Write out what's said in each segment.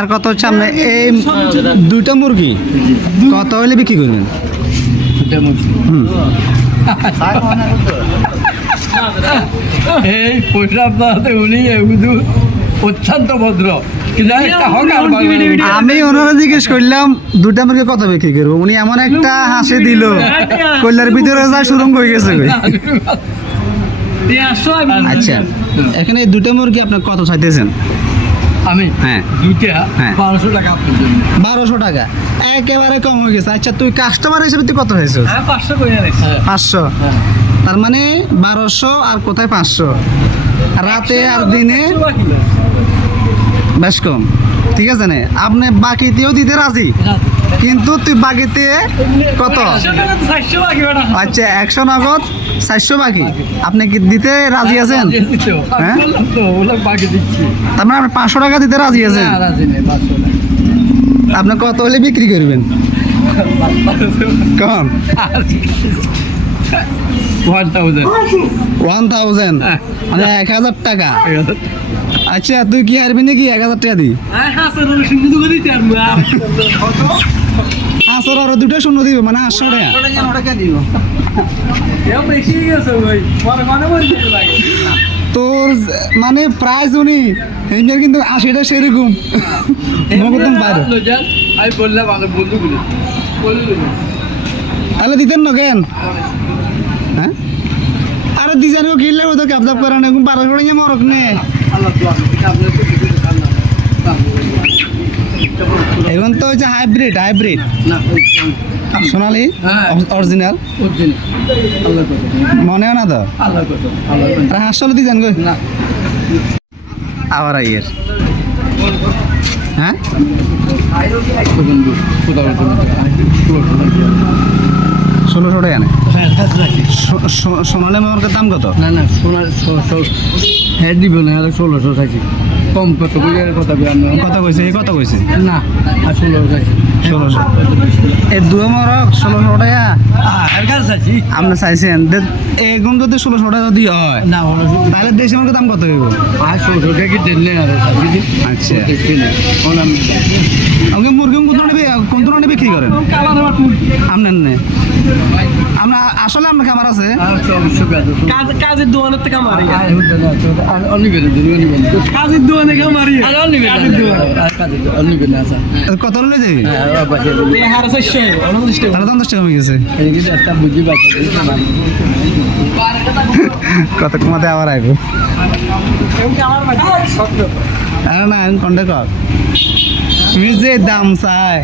আর কত হচ্ছে আপনি এই দুইটা মুরগি? কত হলে বিক্রি করবেন? এই পোশাক উনি শুধু অত্যন্ত ভদ্র। কিন্তু একটা হকার আমি ওনারা জিজ্ঞেস করলাম দুটা মুরগি কত বিক্রি করব? উনি এমন একটা হাসি দিল। কল্যার ভিতরে যা সুরঙ্গ হয়ে গেছে আচ্ছা এখানে এই দুটা মুরগি আপনার কত চাইতেছেন? আমি হ্যাঁ। দুইটা হ্যাঁ। বারোশো টাকা আপনার জন্য। বারোশো টাকা। একেবারে কম হয়ে গেছে। আচ্ছা তুই কাস্টমার হিসেবে তুই কত হয়েছে। হ্যাঁ পাঁচশো। পাঁচশো তার মানে বারোশো আর কোথায় পাঁচশো? রাতে আর দিনে বেশ কম। ঠিক আছে না? আপনি বাকিতেও দিতে রাজি। কিন্তু তুই বাকিতে কত? আচ্ছা একশো নগদ চারশো বাকি। আপনি কি দিতে রাজি আছেন? হ্যাঁ? তার মানে আপনি পাঁচশো টাকা দিতে রাজি আছেন? আপনি কত হলে বিক্রি করবেন? কম? One thousand one thousand. মানে এক হাজার টাকা। আচ্ছা তুই কি হারবি নাকি? এক হাজার টাকা দি। আসর আরও দুটো শূন্য দিবে মানে আটশো টাকা। তোর মানে প্রাইস উনি এইবার কিন্তু আশিটা সেরকম। মগতম পারে আমি বললাম আমি বন্ধু গুলো তাহলে দিতেন না কেন? হ্যাঁ? আরে ডিজাইন কিনলে ও তো কাবজাব করা না বারো করে মরক নে। এখন তো হচ্ছে হাইব্রিড হাইব্রিড সোনালি। অরিজিনাল মনে হয় না তো? হাসল দিয়ে আল্লাহ আর হাসলে দিতেন গো না। আবার আইয়ের। হ্যাঁ? ষোলোশো টাকা নেই সোনালি মামার দাম কত? না না সোনার হ্যাঁ দিব না ষোলোশো চাইছি। কম কত কথা কত কইছে? এই কত কইছে? না ষোলোশো চাইছি। ষোলোশো। এই দুয়ে মরক ষোলোশো টাকা। আপনি চাইছেন এগুন যদি ষোলোশো টাকা যদি হয় না তাহলে দেশি মার্কের দাম কত হইব? আর ষোলোশো টাকা কি দিলে আচ্ছা। দেখছি না কোন আমি আমাকে মুরগি কোন ধরনের কোন ধরনের বিক্রি করেন? আপনার নে। আমরা আসলে আপনার খাবার আছে। কাজ কাজের দোকানের থেকে মারি আর হতো না তো আর অনিবেন দিন অনিবেন কাজের দোকানে কত হলে যাবে হ্যাঁ দাম দশ টাকা। গেছে। কত কমাতে আবার আরে না কন্ট্যাক্ট কর। তুমি যে দাম চাই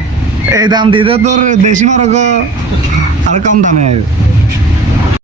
এই দাম দিতে তোর দেশি মরক আরও কম দামে আইব।